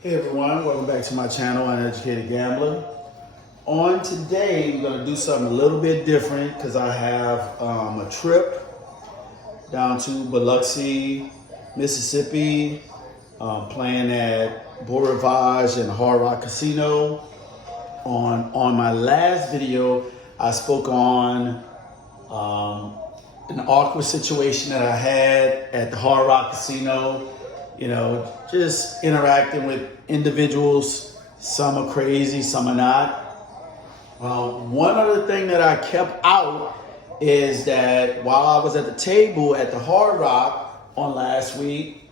Hey everyone, welcome back to my channel, Uneducated Gambler. On today, we're going to do something a little bit different because I have a trip down to Biloxi, Mississippi, playing at Beau Rivage and Hard Rock Casino. On my last video, I spoke on an awkward situation that I had at the Hard Rock Casino. You know, just interacting with individuals. Some are crazy, some are not. One other thing that I kept out is that while I was at the table at the Hard Rock on last week,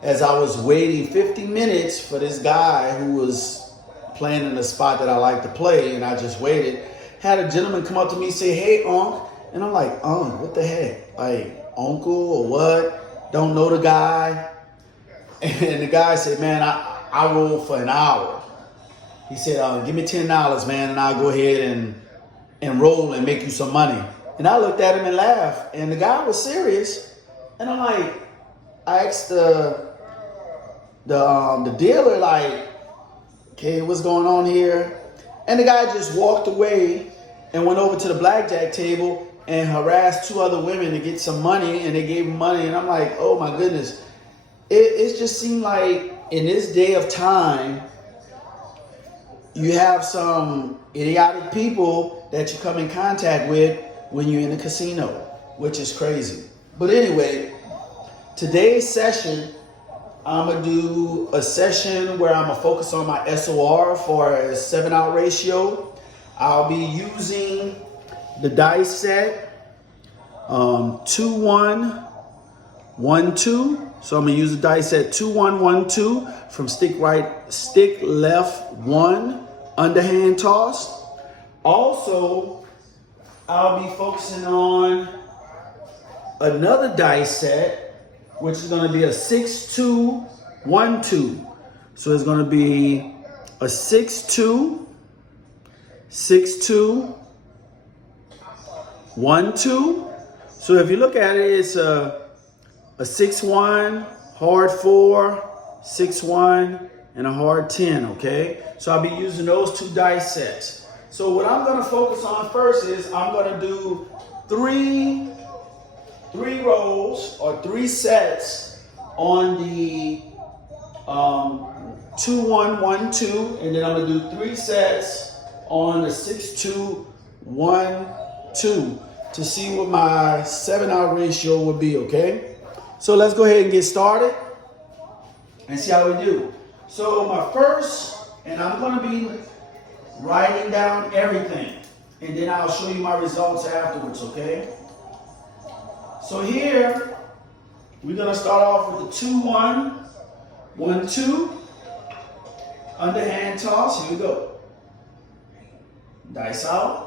as I was waiting 50 minutes for this guy who was playing in the spot that I like to play, and I just waited, had a gentleman come up to me and say, "Hey, Unc," and I'm like, what the heck? Like, uncle or what? Don't know the guy. And the guy said, "Man, I rolled for an hour." He said, "Give me $10, man, and I'll go ahead and roll and make you some money." And I looked at him and laughed. And the guy was serious. And I'm like, I asked the dealer, like, "Okay, what's going on here?" And the guy just walked away and went over to the blackjack table and harassed two other women to get some money, and they gave him money. And I'm like, oh my goodness. It just seemed like in this day of time, you have some idiotic people that you come in contact with when you're in the casino, which is crazy. But anyway, today's session, I'm going to do a session where I'm going to focus on my SOR for a 7-out ratio. I'll be using the dice set 2-1-1-2. So I'm gonna use the dice set 2-1-1-2 from stick left 1 underhand toss. Also, I'll be focusing on another dice set, which is gonna be a 6-2-1-2. So it's gonna be a 6-2, 6-2, 1-2. So if you look at it, it's a 6-1, hard 4, 6-1, and a hard 10, okay? So I'll be using those two dice sets. So what I'm gonna focus on first is I'm gonna do three rolls or 3 sets on the 2-1-1-2, and then I'm gonna do 3 sets on the 6-2-1-2 to see what my 7-out ratio would be, okay? So let's go ahead and get started and see how we do. So my first, and I'm gonna be writing down everything, and then I'll show you my results afterwards, okay? So here, we're gonna start off with the 2-1-1-2, underhand toss, here we go. Dice out.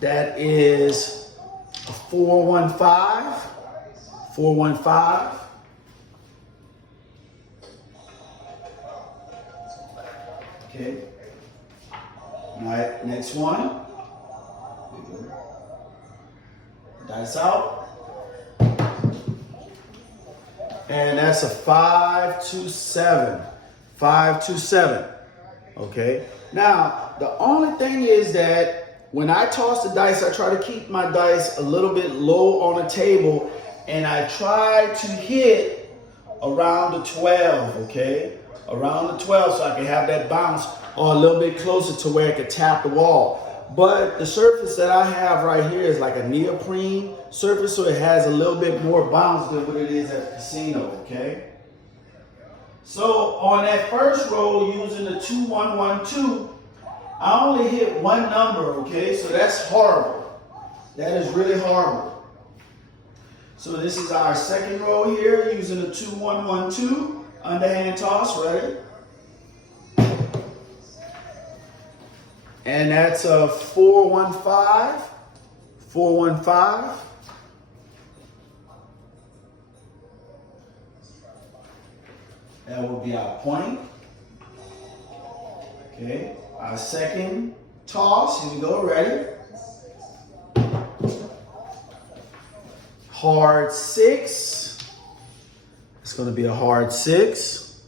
That is a 4-1-5, 4-1-5. Okay. All right, next one. Dice out. And that's a 5-2-7, 5-2-7. Okay. Now, the only thing is that when I toss the dice, I try to keep my dice a little bit low on the table, and I try to hit around the 12, okay? Around the 12, so I can have that bounce or a little bit closer to where I can tap the wall. But the surface that I have right here is like a neoprene surface, so it has a little bit more bounce than what it is at the casino, okay? So on that first roll, using the 2-1-1-2, I only hit one number, okay? So that's horrible. That is really horrible. So this is our second roll here, using the 2-1-1-2, underhand toss, ready? And that's a 4-1-5, 4-1-5. That will be our point. Okay. Our second toss, here we go, ready? Hard 6, going to be a hard 6.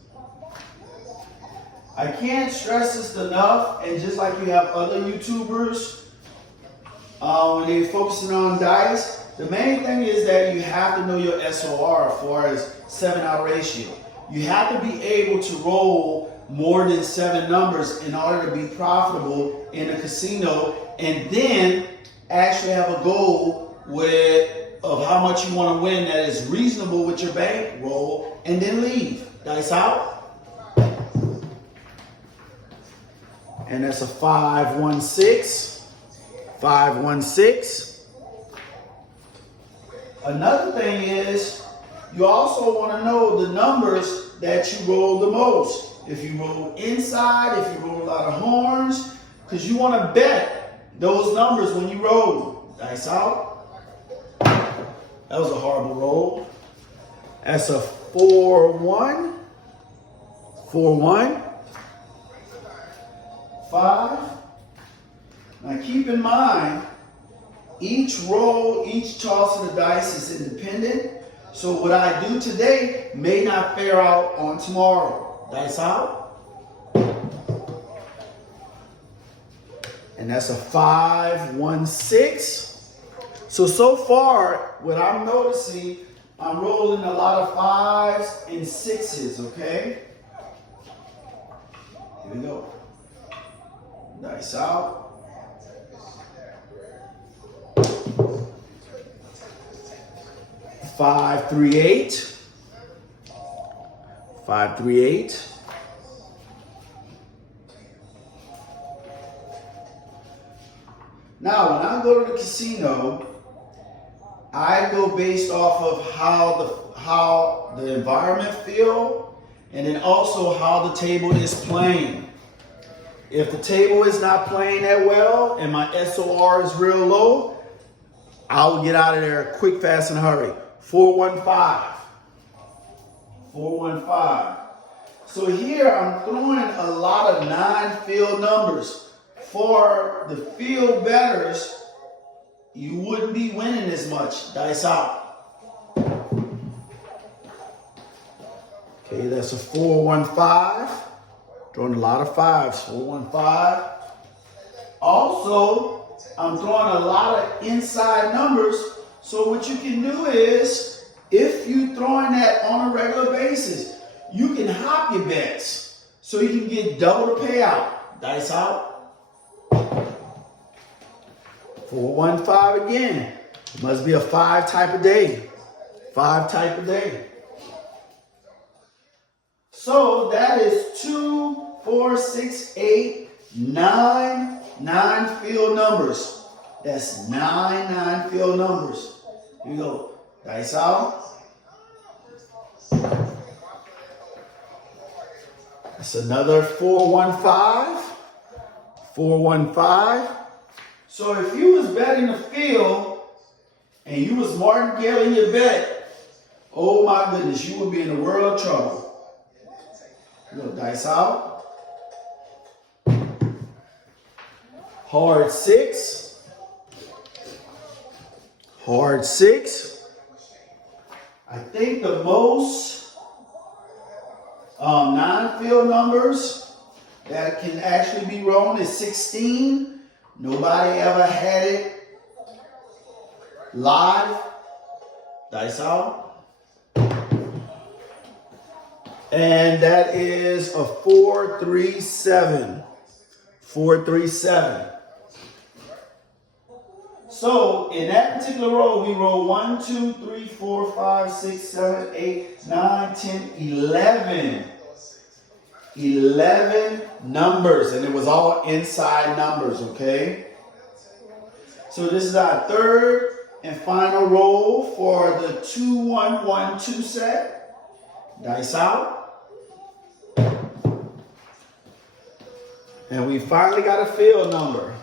I can't stress this enough, and just like you have other YouTubers, when they're focusing on dice, the main thing is that you have to know your SOR as far as 7-out ratio. You have to be able to roll more than 7 numbers in order to be profitable in a casino, and then actually have a goal of how much you want to win that is reasonable with your bank roll, and then leave. Dice out. And that's a 5-1-6. 5-1-6. Another thing is, you also want to know the numbers that you roll the most. If you roll inside, if you roll a lot of horns, because you want to bet those numbers when you roll. Dice out. That was a horrible roll. That's a 4-1. 4-1. 5. Now keep in mind, each roll, each toss of the dice is independent. So what I do today may not fare out on tomorrow. Dice out. And that's a 5-1-6. So far, what I'm noticing, I'm rolling a lot of 5s and 6s, okay? Here we go. Dice out. 5-3-8. 5-3-8. Now, when I go to the casino, I go based off of how the environment feel, and then also how the table is playing. If the table is not playing that well and my SOR is real low, I'll get out of there quick, fast, and hurry. 4-1-5. 4-1-5. So here I'm throwing a lot of non-field numbers. For the field bettors, you wouldn't be winning as much. Dice out. Okay, that's a 4-1-5. Throwing a lot of 5s. 4-1-5. Also, I'm throwing a lot of inside numbers. So what you can do is, if you're throwing that on a regular basis, you can hop your bets. So you can get double the payout. Dice out. 4-1-5 again. It must be a 5 type of day. 5 type of day. So that is 2, 4, 6, 8, 9 field numbers. That's 9 field numbers. Here we go. Dice out. That's another 4-1-5. 4-1-5. So if you was betting the field and you was martingaling your bet, oh my goodness, you would be in a world of trouble. You go dice out. Hard 6. Hard 6. I think the most non-field numbers that can actually be rolling is 16. Nobody ever had it live. Dice out. And that is a 4-3-7. 4-3-7. So in that particular roll, we roll 1, 2, 3, 4, 5, 6, 7, 8, 9, 10, 11. 11 numbers, and it was all inside numbers, okay? So this is our third and final roll for the 2-1-1-2 set. Dice out. And we finally got a field number.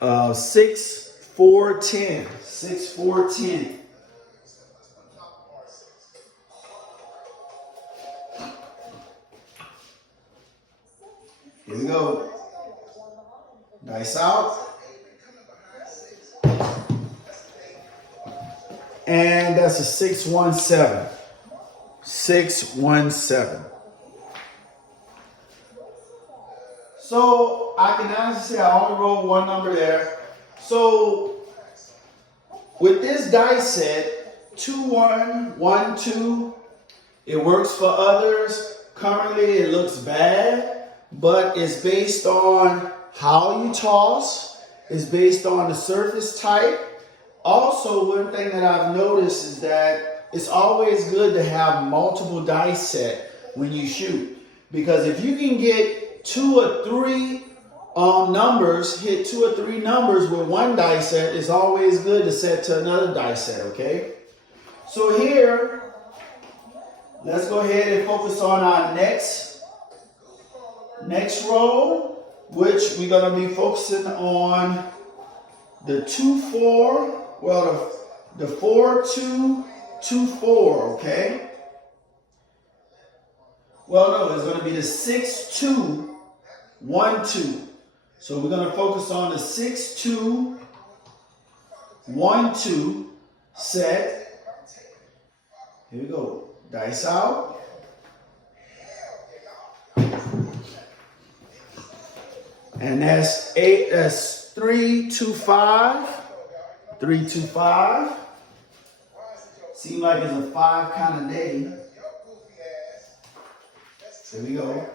6-4-10. 6-4-10. Here we go. Dice out. And that's a 6-1-7. 617. So I can honestly say I only rolled one number there. So with this dice set, 2, 1, 1, 2, it works for others. Currently it looks bad, but it's based on how you toss. It's based on the surface type. Also, one thing that I've noticed is that it's always good to have multiple dice set when you shoot. Because if you can get 2 or 3 numbers, hit 2 or 3 numbers with one dice set, it's always good to set to another dice set, okay? So here, let's go ahead and focus on our next roll, which we're going to be focusing on the 2-4, well, the 4-2-2-4, okay? Well, no, it's going to be the 6-2-1-2. So we're going to focus on the 6-2-1-2 set. Here we go. Dice out. And that's 3-2-5. 3-2-5. Seems like it's a 5 kind of day. There we go.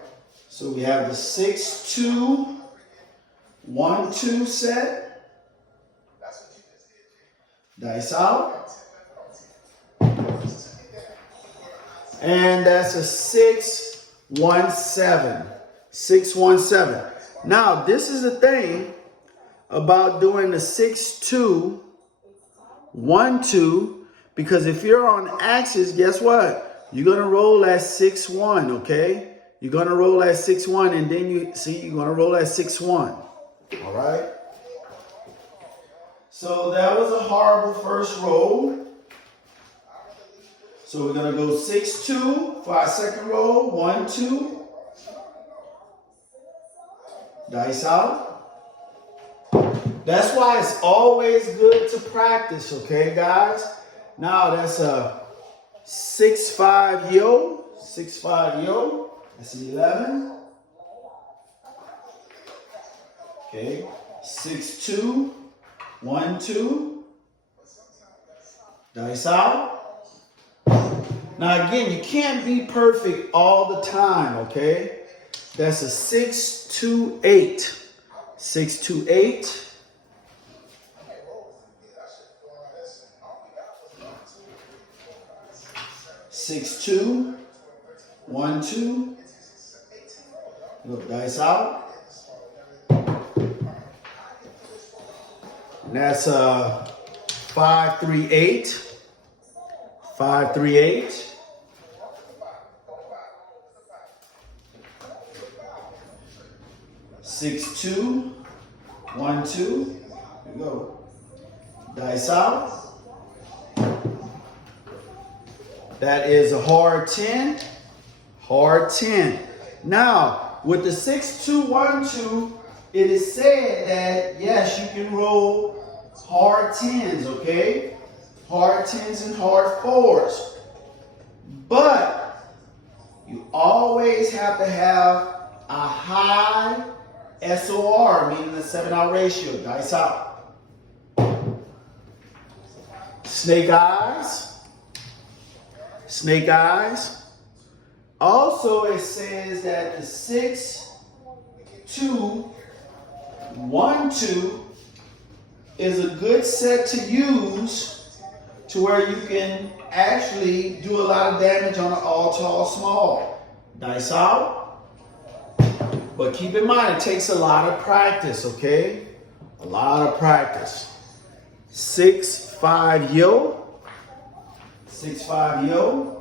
So we have the 6-2-1-2 set. Dice out. And that's a 6-1-7. 6-1-7. Now, this is the thing about doing the 6-2-1-2, because if you're on axis, guess what? You're going to roll at 6-1, okay? You're going to roll at 6-1, and then you're going to roll at 6-1. All right? So that was a horrible first roll. So we're going to go 6-2 for our second roll. 1-2. Dice out. That's why it's always good to practice, okay, guys? Now that's a 6-5 yo. 6-5 yo. That's 11. Okay. 6-2-1-2. Dice out. Now again, you can't be perfect all the time, okay? That's a 6-2-8. 6-2-8. 6-2-1-2. Look, dice out. And that's 5-3-8. 5-3-8. 6-2-1-2. Here we go. Dice out. That is a hard 10. Hard 10. Now, with the 6-2-1-2, it is said that, yes, you can roll hard 10s, okay? Hard 10s and hard 4s. But you always have to have a high SOR, meaning the 7-out ratio. Dice out. Snake eyes. Snake eyes. Also, it says that the 6-2-1-2 is a good set to use to where you can actually do a lot of damage on an all tall small. Dice out. But keep in mind, it takes a lot of practice, okay? A lot of practice. 6-5 yo. 6-5 yo.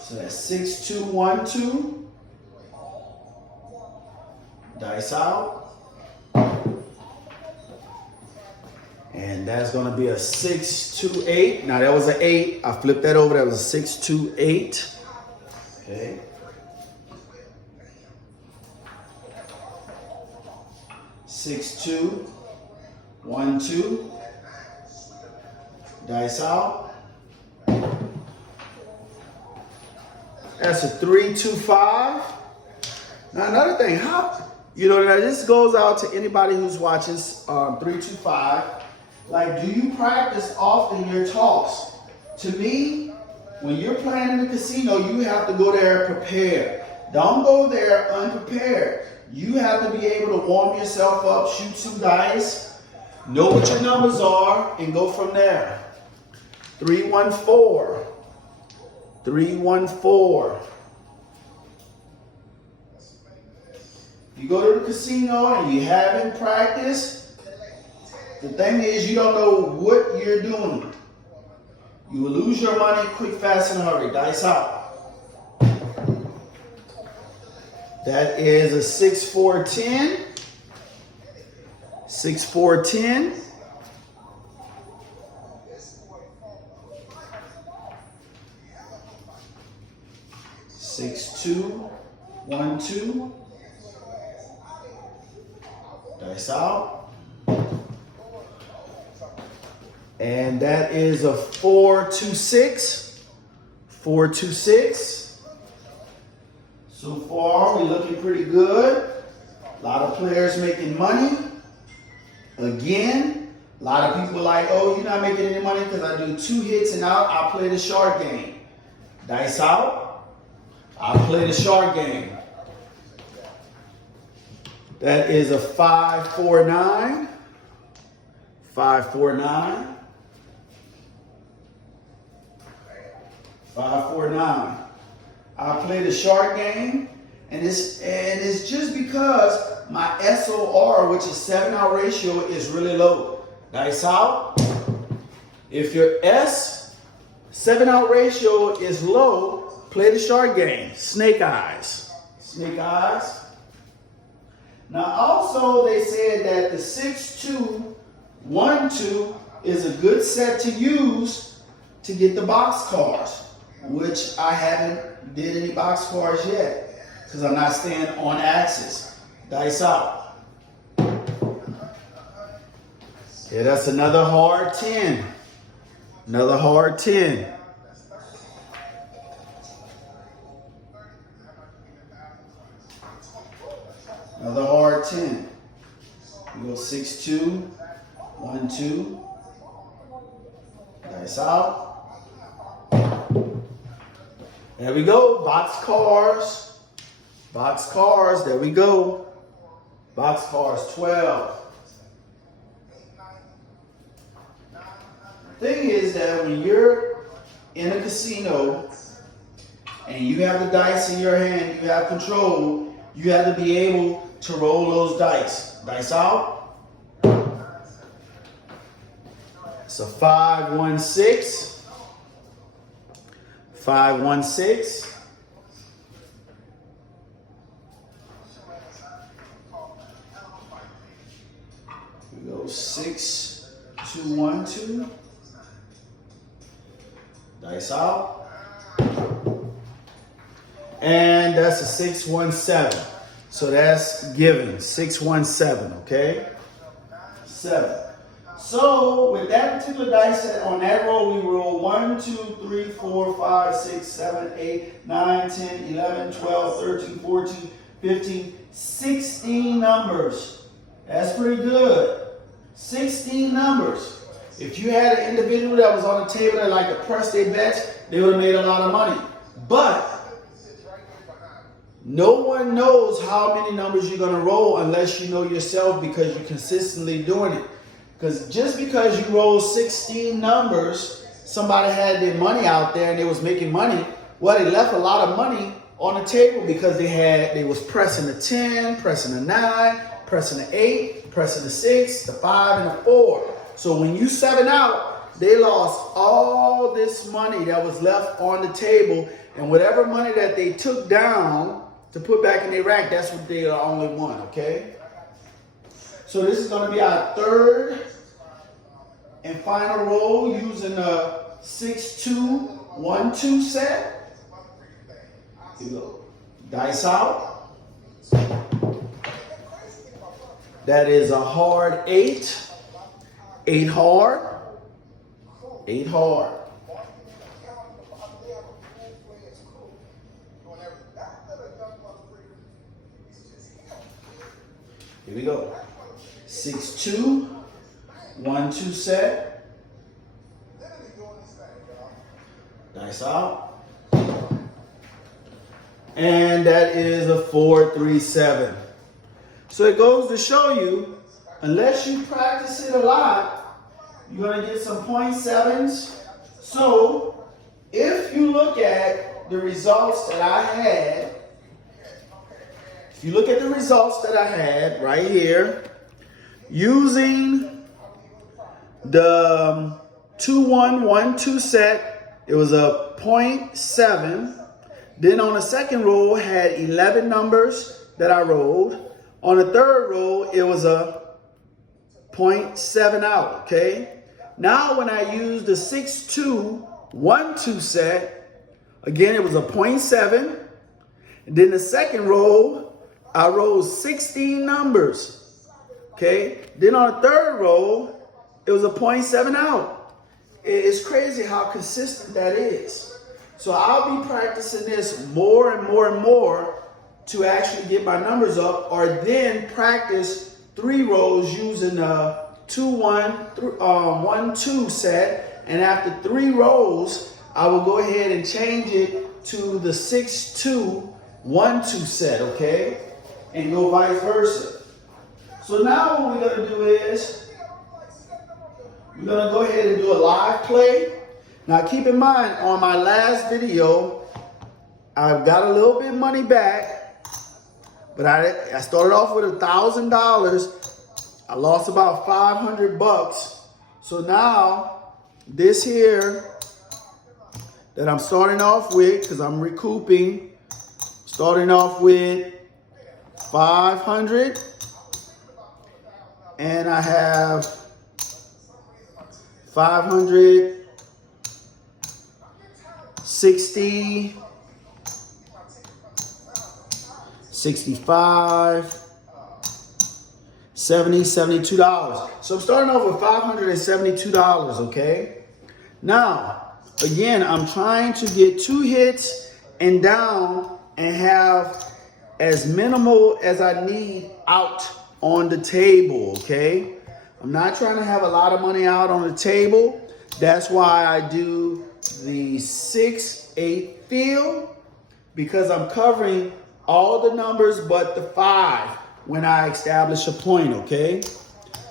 So that's 6-2-1-2. Dice out. And that's going to be a 6-2-8. Now that was an 8. I flipped that over. That was a 6-2-8. Okay. 6-2-1-2. Dice out. That's a 3-2-5. Now another thing, how, you know, now this goes out to anybody who's watching 3-2-5. Like, do you practice often your toss? To me, when you're playing in the casino, you have to go there prepared. Don't go there unprepared. You have to be able to warm yourself up, shoot some dice, know what your numbers are, and go from there. 3-1-4. 3-1-4. You go to the casino and you haven't practiced, the thing is you don't know what you're doing. You will lose your money quick, fast, and hurry. Dice out. That is a 6-4-10. 6-4-10. 6-2-1-2. Dice out. And that is a 4-2-6. 4-2-6. So far, we're looking pretty good. A lot of players making money. Again, a lot of people are like, oh, you're not making any money because I do 2 hits and out. I'll play the short game. Dice out. I'll play the short game. That is a 5-4-9. 5-4-9. 5-4-9. I play the short game, and it's just because my SOR, which is 7-out ratio, is really low. Dice out. If your 7-out ratio is low, play the short game. Snake eyes. Snake eyes. Now also they said that the 6-2-1-2 is a good set to use to get the box cars, which I haven't did any box cars yet because I'm not staying on axis. Dice out. Yeah, that's another hard 10. Another hard 10. Another hard 10. We go 6-2-1-2. Dice out. There we go. Box cars. Box cars. There we go. Box cars 12. The thing is that when you're in a casino and you have the dice in your hand, you have control, you have to be able to roll those dice. Dice out. It's a 5-1-6. 5-1-6. We go 6-2-1-2. Dice out. And that's a 6-1-7. So that's given. 6-1-7, okay? 7. So with that particular dice set on that roll, we roll 1, 2, 3, 4, 5, 6, 7, 8, 9, 10, 11, 12, 13, 14, 15, 16 numbers. That's pretty good. 16 numbers. If you had an individual that was on the table that like to press their bets, they would have made a lot of money. But no one knows how many numbers you're going to roll unless you know yourself because you're consistently doing it. Because just because you roll 16 numbers, somebody had their money out there and they was making money, well, they left a lot of money on the table because they was pressing the 10, pressing the 9, pressing the 8, pressing the 6, the 5, and the 4. So when you 7 out, they lost all this money that was left on the table, and whatever money that they took down to put back in their rack, that's what they only won, okay? So this is going to be our third and final roll using a 6-2-1-2 set. Here we go. Dice out. That is a hard 8. 8 hard. 8 hard. Here we go. 6-2, 1-2 set. Dice out. And that is a 4-3-7. So it goes to show you, unless you practice it a lot, you're going to get some 0.7s. So if you look at the results that I had, if you look at the results that I had right here, using the 2-1-1-2 set, it was a 0.7. Then on the second roll, I had 11 numbers that I rolled. On the third roll, it was a 0.7 out, okay? Now when I used the 6-2-1-2 set, again, it was a 0.7. And then the second roll, I rolled 16 numbers, okay? Then on the third roll, it was a 0.7 out. It's crazy how consistent that is. So I'll be practicing this more and more and more to actually get my numbers up, or then practice 3 rolls using a 2-1-1-2 set. And after 3 rolls, I will go ahead and change it to the 6-2-1-2 set, okay? And go vice versa. So now what we're going to do is, we're going to go ahead and do a live play. Now keep in mind, on my last video, I got a little bit of money back, but I started off with $1,000. I lost about 500 bucks. So now this here that I'm starting off with, because I'm recouping, starting off with 500, and I have 560, 65, 70, $72. So I'm starting off with $572, okay? Now, again, I'm trying to get 2 hits and down and have as minimal as I need out on the table, okay? I'm not trying to have a lot of money out on the table. That's why I do the 6-8 field, because I'm covering all the numbers but the 5 when I establish a point, okay?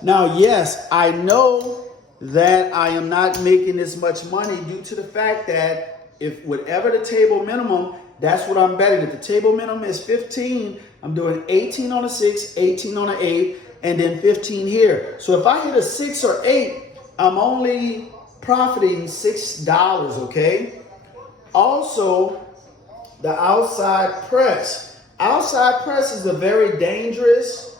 Now, yes, I know that I am not making this much money due to the fact that if whatever the table minimum, that's what I'm betting. If the table minimum is 15, I'm doing 18 on a 6, 18 on an 8, and then 15 here. So if I hit a 6 or 8, I'm only profiting $6, okay? Also, the outside press. Outside press is a very dangerous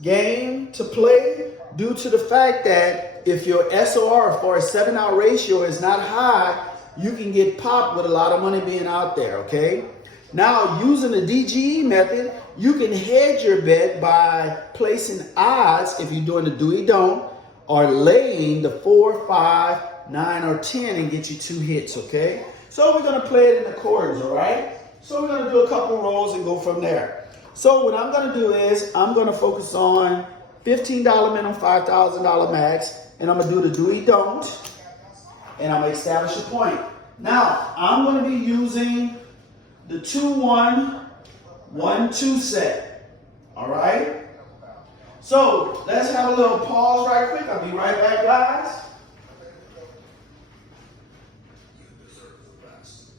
game to play due to the fact that if your SOR for a 7-out ratio is not high, you can get popped with a lot of money being out there, okay? Now, using the DGE method, you can hedge your bet by placing odds, if you're doing the do-we-don't, or laying the 4, 5, 9, or 10 and get you 2 hits, okay? So we're going to play it in the quarters, all right? So we're going to do a couple rolls and go from there. So what I'm going to do is I'm going to focus on $15 minimum, $5,000 max, and I'm going to do the do-we-don't, and I'm going to establish a point. Now, I'm going to be using the 2-1-1-2 set, all right? So let's have a little pause right quick. I'll be right back, guys. You deserve the best.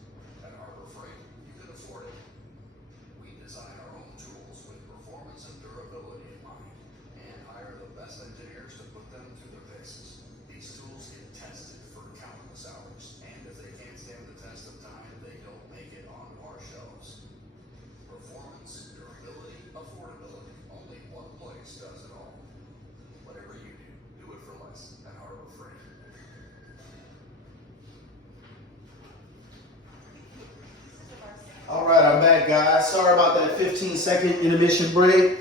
At Harbor Freight, you can afford it. We design our own tools with performance and durability in mind, and hire the best engineers to put them through their paces. These tools get tested for countless hours, and if they can't stand the test of time, they don't make it onto our shelves. Performance, durability, affordability. Only one place does it all. Whatever you do it for less at Harbor Freight. All right, I'm back, guys. Sorry about that 15-second intermission break.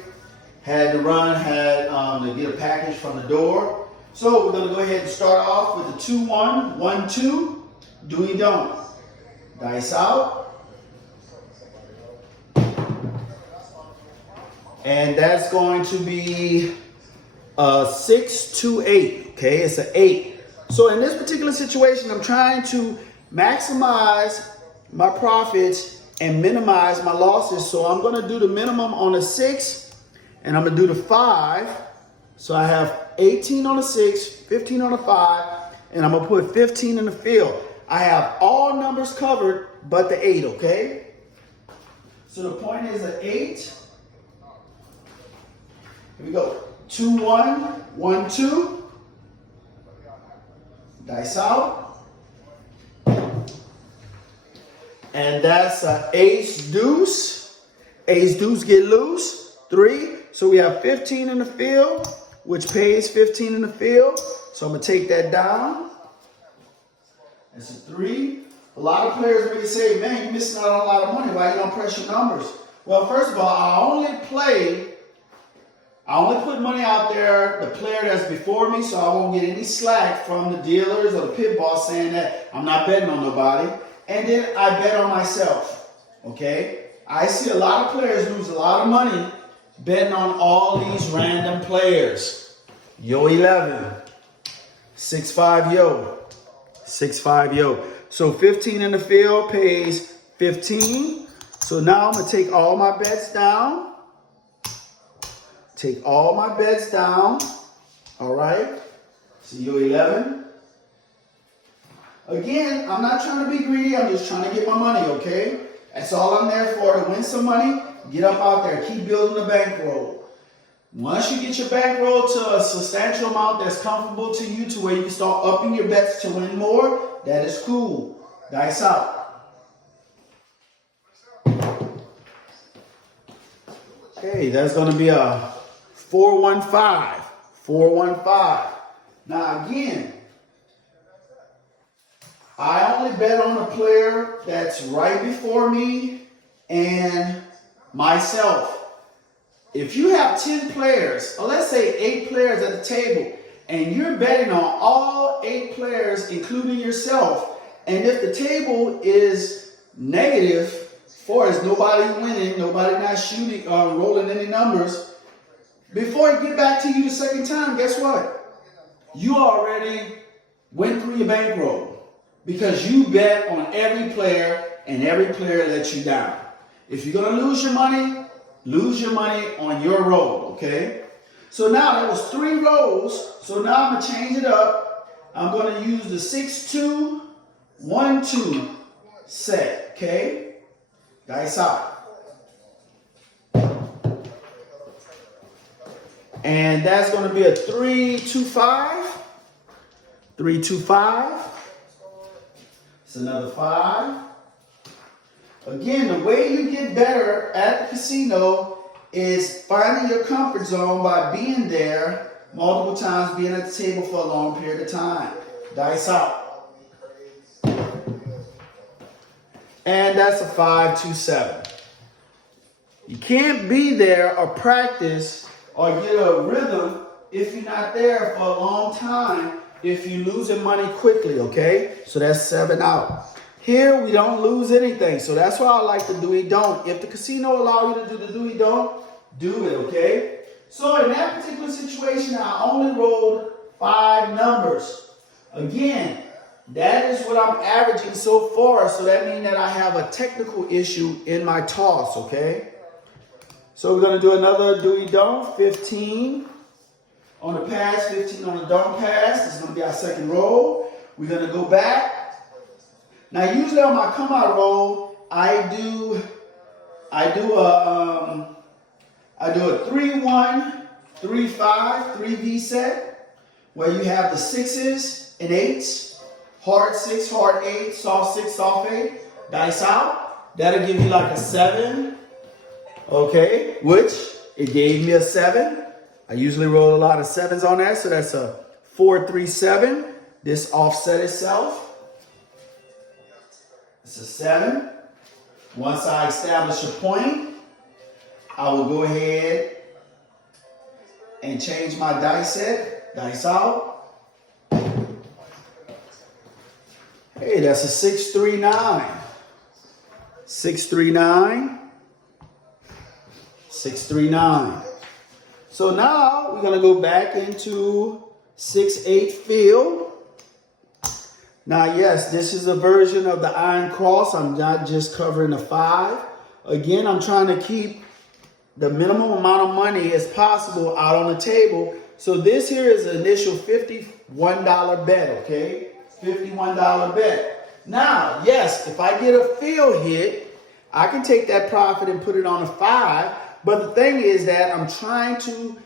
Had to run, to get a package from the door. So we're going to go ahead and start off with the 2-1-1-2. Do-we-don't. Dice out. And that's going to be 6 to 8. Okay, it's an 8. So in this particular situation, I'm trying to maximize my profits and minimize my losses. So I'm going to do the minimum on a 6, and I'm going to do the 5. So I have 18 on a 6, 15 on a 5, and I'm going to put 15 in the field. I have all numbers covered but the 8, okay? So the point is an 8. Here we go. 2, 1, 1, 2. Dice out. And that's an ace deuce. Ace deuce get loose. 3. So we have 15 in the field, which pays 15 in the field. So I'm going to take that down. That's a 3. A lot of players may say, man, you're missing out on a lot of money. Why you don't press your numbers? Well, first of all, I only put money out there, the player that's before me, so I won't get any slack from the dealers or the pit boss saying that I'm not betting on nobody. And then I bet on myself, okay? I see a lot of players lose a lot of money betting on all these random players. Yo 11, 6-5 yo, 6-5 yo. So 15 in the field pays 15. So now I'm going to take all my bets down. Take all my bets down. All right. So yo 11. Again, I'm not trying to be greedy. I'm just trying to get my money, okay? That's all I'm there for, to win some money. Get up out there. Keep building the bankroll. Once you get your bankroll to a substantial amount that's comfortable to you, to where you can start upping your bets to win more, that is cool. Dice out. Okay, that's going to be a 4-1-5. 4-1-5. Now again, I only bet on a player that's right before me and myself. If you have 10 players, or let's say 8 players at the table, and you're betting on all 8 players, including yourself, and if the table is negative, for as nobody winning, nobody not shooting, rolling any numbers, before it get back to you the second time, guess what? You already went through your bankroll because you bet on every player and every player let you down. If you're going to lose your money on your roll, okay? So now that was 3 rolls. So now I'm going to change it up. I'm going to use the 6-2, 1-2 set, okay? Dice out. And that's going to be a 3-2-5. 3-2-5. It's another 5. Again, the way you get better at the casino is finding your comfort zone by being there multiple times, being at the table for a long period of time. Dice out. And that's a 5-2-7. You can't be there or practice or get a rhythm if you're not there for a long time, if you're losing money quickly, okay? So that's 7 out. Here, we don't lose anything. So that's why I like the do-we-don't. If the casino allows you to do the do-we-don't, do it, okay? So in that particular situation, I only rolled 5 numbers. Again, that is what I'm averaging so far. So that means that I have a technical issue in my toss, okay? So we're going to do another do-we-don't. 15 on the pass, 15 on the don't pass. This is going to be our second roll. We're going to go back. Now, usually on my come out roll, I do a 3-1, 3-5, 3V set, where you have the 6s and 8s, hard 6, hard 8, soft 6, soft 8, dice out. That'll give you like a 7, okay, which it gave me a 7. I usually roll a lot of 7s on that, so that's a 4-3-7. This offset itself. It's a 7. Once I establish a point, I will go ahead and change my dice set. Dice out. Hey, that's a 6-3-9. 6-3-9. 639. So now we're going to go back into 6-8 field. Now, yes, this is a version of the iron cross. I'm not just covering the 5. Again, I'm trying to keep the minimum amount of money as possible out on the table. So this here is the initial $51 bet, okay? $51 bet. Now, yes, if I get a field hit, I can take that profit and put it on a 5. But the thing is that I'm trying to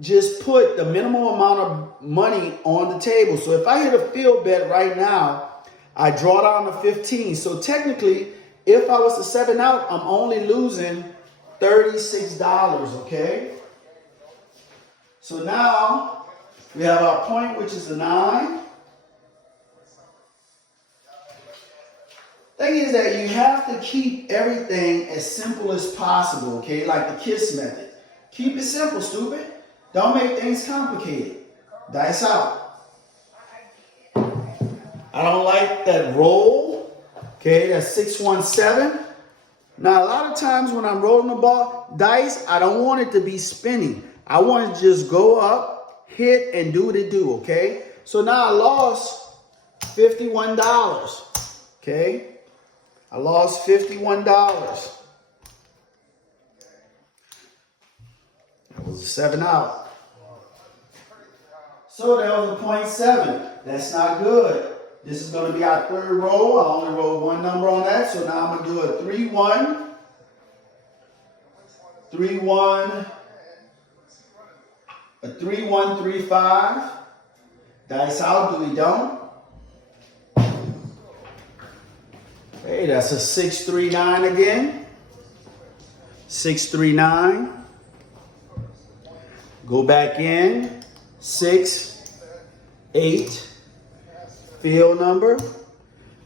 just put the minimum amount of money on the table. So if I hit a field bet right now, I draw down to 15. So technically, if I was to 7 out, I'm only losing $36, okay? So now we have our point, which is a 9. Thing is that you have to keep everything as simple as possible, okay? Like the KISS method. Keep it simple, stupid. Don't make things complicated. Dice out. I don't like that roll. Okay, that's 617. Now, a lot of times when I'm rolling the ball, dice, I don't want it to be spinning. I want it to just go up, hit, and do what it do, okay? So now I lost $51, okay? I lost $51. That was a 7 out. So that was a 0.7. That's not good. This is going to be our third roll. I only rolled one number on that. So now I'm going to do a 3-1. 3-1. A 3-1, 3-5. Dice out. Do we don't? Hey, that's a 6-3-9 again. 6-3-9. Go back in. 6-8. Field number.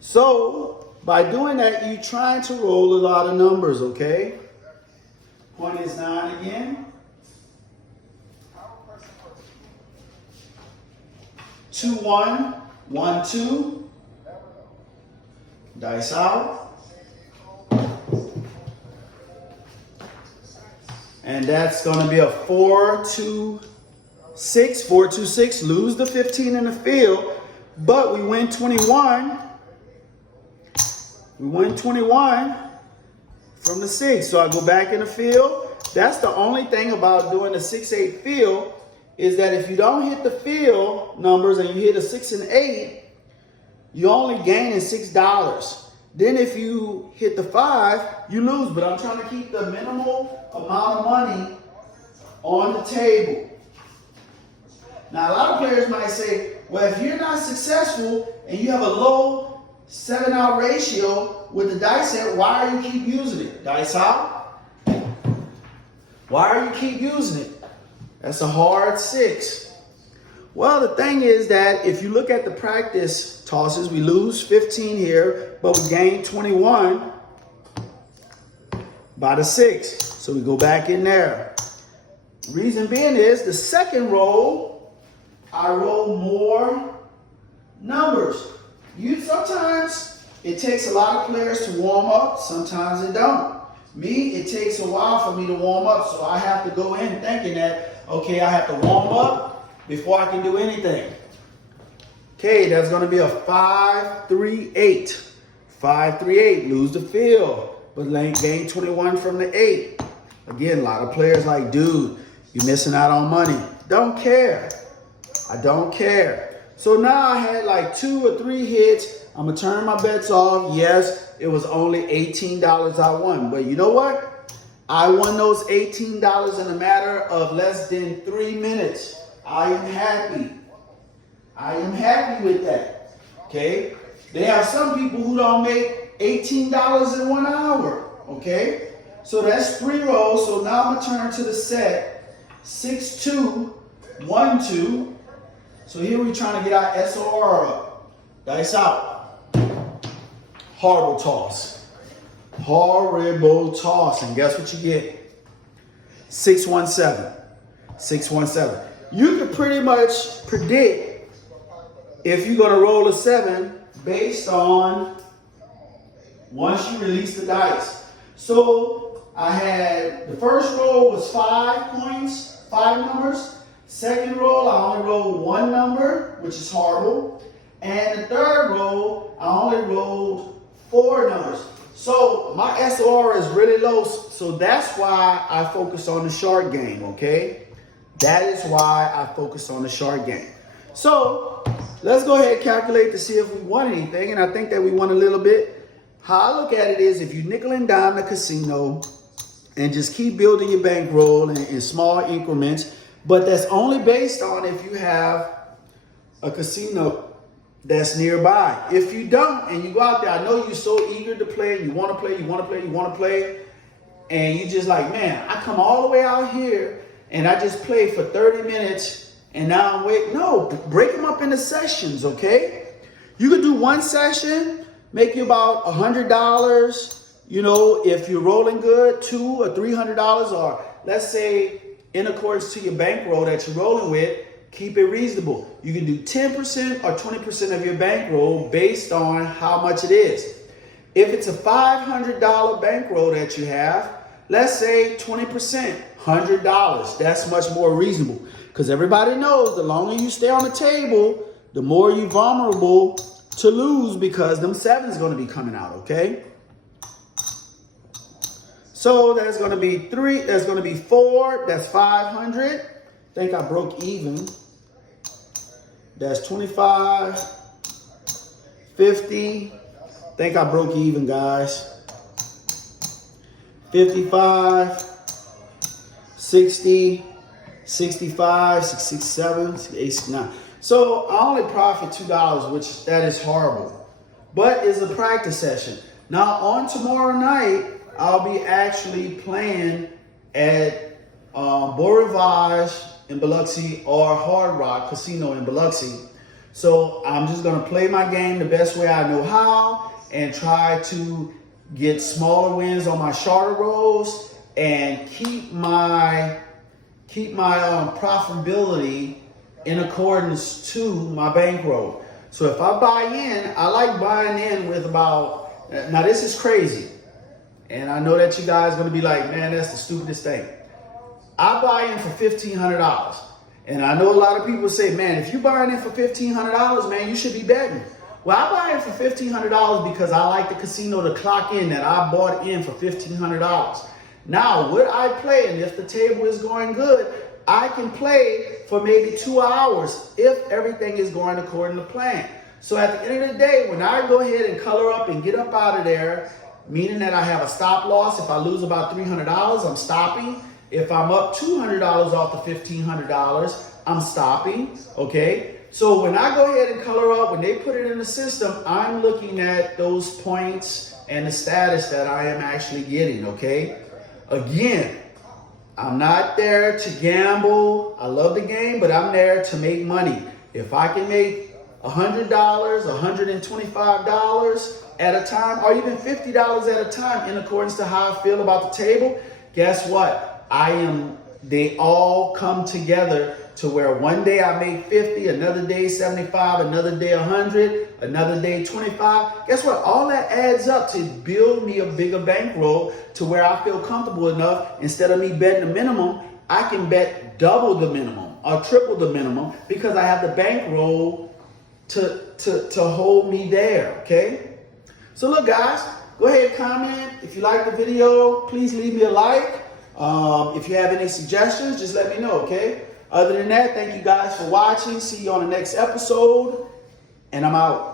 So by doing that, you're trying to roll a lot of numbers, okay? Point is 9 again. 2-1, 1-2. Dice out. And that's going to be a 4-2-6. 4-2-6. Lose the 15 in the field. But we win 21. We win 21 from the 6. So I go back in the field. That's the only thing about doing the 6-8 field is that if you don't hit the field numbers and you hit a 6 and 8, you're only gaining $6. Then if you hit the 5, you lose. But I'm trying to keep the minimal amount of money on the table. Now, a lot of players might say, well, if you're not successful and you have a low 7-out ratio with the dice set, why are you keep using it? Dice out. Why are you keep using it? That's a hard 6. Well, the thing is that if you look at the practice tosses, we lose 15 here, but we gain 21 by the 6. So we go back in there. Reason being is the second roll, I roll more numbers. Sometimes it takes a lot of players to warm up. Sometimes it don't. Me, it takes a while for me to warm up. So I have to go in thinking that, okay, I have to warm up before I can do anything. Okay, that's going to be a 5-3-8. 5-3-8. Lose the field. But gain 21 from the 8. Again, a lot of players like, dude, you're missing out on money. Don't care. I don't care. So now I had like 2 or 3 hits. I'm going to turn my bets off. Yes, it was only $18 I won. But you know what? I won those $18 in a matter of less than 3 minutes. I am happy. I am happy with that. Okay? They have some people who don't make $18 in 1 hour. Okay? So that's 3 rolls. So now I'm going to turn to the set. 6-2, 1-2. So here we're trying to get our SOR up. Dice out. Horrible toss. Horrible toss. And guess what you get? 617. 617. You can pretty much predict if you're going to roll a 7 based on once you release the dice. So I had, the first roll was 5 points, 5 numbers. Second roll, I only rolled 1 number, which is horrible. And the third roll, I only rolled 4 numbers. So my SOR is really low, so that's why I focus on the short game, okay? That is why I focus on the short game. So let's go ahead and calculate to see if we won anything, and I think that we won a little bit. How I look at it is if you nickel and dime the casino and just keep building your bankroll in small increments, but that's only based on if you have a casino that's nearby. If you don't, and you go out there, I know you're so eager to play, and you want to play, and you just like, man, I come all the way out here, and I just play for 30 minutes, and now I'm waiting. No, break them up into sessions, okay? You could do one session, make you about $100, you know, if you're rolling good, $200 or $300, or let's say in accordance to your bankroll that you're rolling with, keep it reasonable. You can do 10% or 20% of your bankroll based on how much it is. If it's a $500 bankroll that you have, let's say 20%, $100. That's much more reasonable because everybody knows the longer you stay on the table, the more you're vulnerable to lose because them 7 is going to be coming out, okay? So there's going to be 3, there's going to be 4, that's 500. I think I broke even. That's 25, 50. I think I broke even, guys. 55, 60, 65, 67, 68, 69. So I only profit $2, which that is horrible. But it's a practice session. Now on tomorrow night, I'll be actually playing at Beau Rivage in Biloxi or Hard Rock Casino in Biloxi. So I'm just going to play my game the best way I know how and try to get smaller wins on my shorter rolls and keep my profitability in accordance to my bankroll. So if I buy in, I like buying in with about, now this is crazy. And I know that you guys are going to be like, man, that's the stupidest thing. I buy in for $1,500. And I know a lot of people say, man, if you're buying in for $1,500, man, you should be betting. Well, I buy in for $1,500 because I like the casino to clock in that I bought in for $1,500. Now, would I play? And if the table is going good, I can play for maybe 2 hours if everything is going according to plan. So at the end of the day, when I go ahead and color up and get up out of there, meaning that I have a stop loss, if I lose about $300, I'm stopping. If I'm up $200 off the $1,500, I'm stopping, okay? So when I go ahead and color up, when they put it in the system, I'm looking at those points and the status that I am actually getting, okay? Again, I'm not there to gamble. I love the game, but I'm there to make money. If I can make $100, $125 at a time, or even $50 at a time in accordance to how I feel about the table, guess what? They all come together to where one day I make 50, another day 75, another day 100, another day 25. Guess what? All that adds up to build me a bigger bankroll to where I feel comfortable enough. Instead of me betting the minimum, I can bet double the minimum or triple the minimum because I have the bankroll to hold me there, okay? So look, guys, go ahead and comment. If you like the video, please leave me a like. If you have any suggestions, just let me know, okay? Other than that, thank you guys for watching. See you on the next episode, and I'm out.